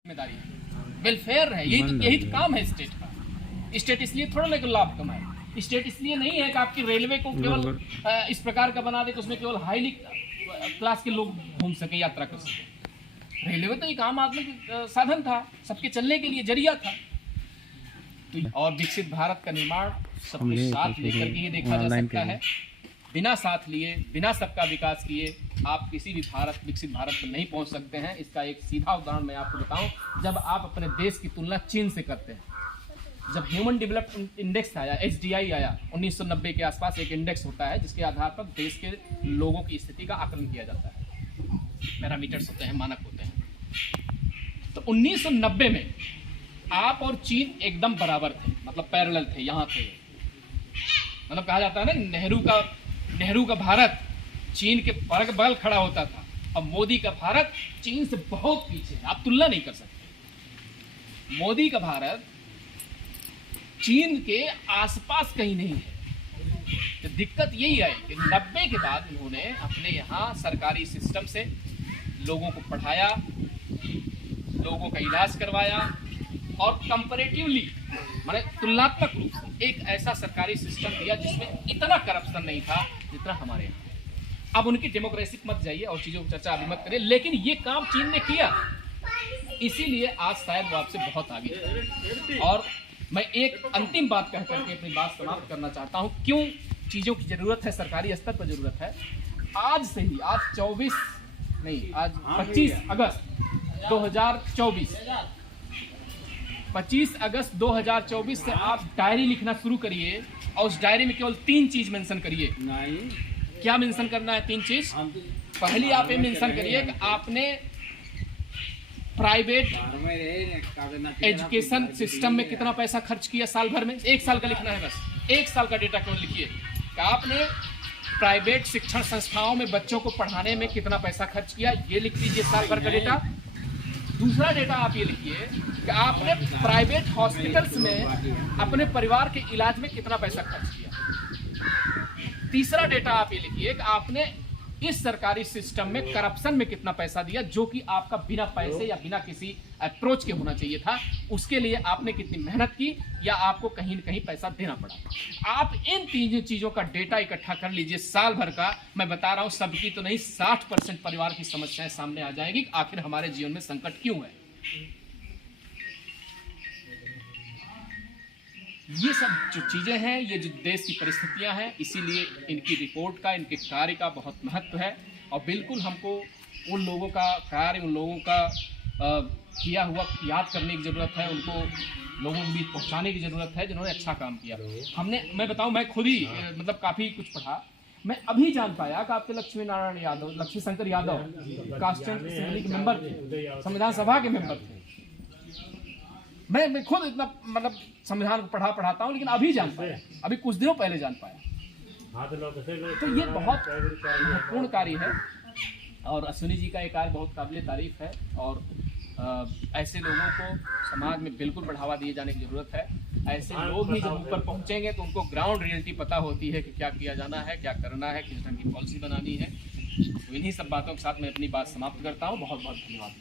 जिम्मेदारी है, वेलफेयर है, यही तो काम है स्टेट का। स्टेट इसलिए थोड़ा ना लाभ कमाए, स्टेट इसलिए नहीं है कि आपकी रेलवे को केवल इस प्रकार का बना दे कि उसमें केवल हाईली क्लास के लोग घूम सके, यात्रा कर सके। रेलवे तो एक आम आदमी का साधन था, सबके चलने के लिए जरिया था। तो और विकसित भारत का निर्माण सबके साथ लेकर के ये देखा जा सकता है। बिना साथ लिए, बिना सबका विकास किए आप किसी भी विकसित भारत पर नहीं पहुंच सकते हैं। इसका एक सीधा उदाहरण मैं आपको बताऊं, जब आप अपने देश की तुलना चीन से करते हैं। जब ह्यूमन डेवलपमेंट इंडेक्स आया, HDI आया 1990 के आसपास, एक इंडेक्स होता है जिसके आधार पर देश के लोगों की स्थिति का आकलन किया जाता है, पैरामीटर्स होते हैं, मानक होते हैं। तो 1990 में आप और चीन एकदम बराबर थे, मतलब पैरेलल थे, यहाँ थे। मतलब कहा जाता है ना, नेहरू का भारत चीन के बगल खड़ा होता था, और मोदी का भारत चीन से बहुत पीछे है, आप तुलना नहीं कर सकते। मोदी का भारत चीन के आसपास कहीं नहीं है। तो दिक्कत यही है कि 90 के बाद इन्होंने अपने यहाँ सरकारी सिस्टम से लोगों को पढ़ाया, लोगों का इलाज करवाया, और कंपैरेटिवली माने तुलनात्मक रूप से एक ऐसा सरकारी सिस्टम दिया जिसमें इतना करप्शन नहीं था जितना हमारे यहाँ। अब उनकी डेमोक्रेसी मत जाइए और चीज़ों की चर्चा अभी मत करिए, लेकिन ये काम चीन ने किया, इसीलिए आज शायद वो आपसे बहुत आगे है। और मैं एक अंतिम बात कह करके अपनी बात समाप्त करना चाहता हूँ, क्यों चीज़ों की ज़रूरत है, सरकारी स्तर पर ज़रूरत है। आज से ही, आज 25 अगस्त 2024, 25 अगस्त 2024 से आप डायरी लिखना शुरू करिए, और उस डायरी में केवल 3 चीज़ मेंशन करिए। क्या मेंशन करना है? 3 चीज़। पहली आप ये मेंशन करिए कि आपने प्राइवेट एजुकेशन सिस्टम में कितना पैसा खर्च किया साल भर में। 1 साल का लिखना है, बस 1 साल का डेटा केवल लिखिए कि आपने प्राइवेट शिक्षण संस्थाओं में बच्चों को पढ़ाने में कितना पैसा खर्च किया, ये लिख लीजिए साल भर का डेटा। दूसरा डेटा आप ये लिखिए कि आपने प्राइवेट हॉस्पिटल्स में अपने परिवार के इलाज में कितना पैसा खर्च किया। तीसरा डेटा आप ये लिखिए कि आपने इस सरकारी सिस्टम में करप्शन में कितना पैसा दिया, जो कि आपका बिना पैसे या बिना किसी अप्रोच के होना चाहिए था। उसके लिए आपने कितनी मेहनत की, या आपको कहीं न कहीं पैसा देना पड़ा। आप इन 3 चीज़ों का डेटा इकट्ठा कर लीजिए साल भर का। मैं बता रहा हूँ, सबकी तो नहीं, 60% परिवार की समस्याएं सामने आ जाएगी। आखिर हमारे जीवन में संकट क्यों है? ये सब जो चीज़ें हैं, ये जो देश की परिस्थितियां हैं, इसीलिए इनकी रिपोर्ट का, इनके कार्य का बहुत महत्व है। और बिल्कुल हमको उन लोगों का कार्य, उन लोगों का किया हुआ याद करने की ज़रूरत है, उनको लोगों के बीच पहुंचाने की ज़रूरत है जिन्होंने अच्छा काम किया। मैं बताऊं, मैं खुद ही मतलब काफ़ी कुछ पढ़ा। मैं अभी जान पाया कि आपके लक्ष्मी शंकर यादव कांस्टीट्यूएंट असेंबली के मेंबर थे, संविधान सभा के मेंबर थे। मैं खुद इतना मतलब संविधान को पढ़ाता हूँ, लेकिन अभी जान पाया, अभी कुछ दिनों पहले जान पाया। तो ये बहुत महत्वपूर्ण कार्य है, और अश्विनी जी का ये कार्य बहुत काबिल तारीफ है। और ऐसे लोगों को समाज में बिल्कुल बढ़ावा दिए जाने की ज़रूरत है। ऐसे लोग ही जब ऊपर पहुँचेंगे तो उनको ग्राउंड रियलिटी पता होती है कि क्या किया जाना है, क्या करना है, किस ढंग की पॉलिसी बनानी है। तो इन्हीं सब बातों के साथ मैं अपनी बात समाप्त करता हूँ। बहुत बहुत धन्यवाद।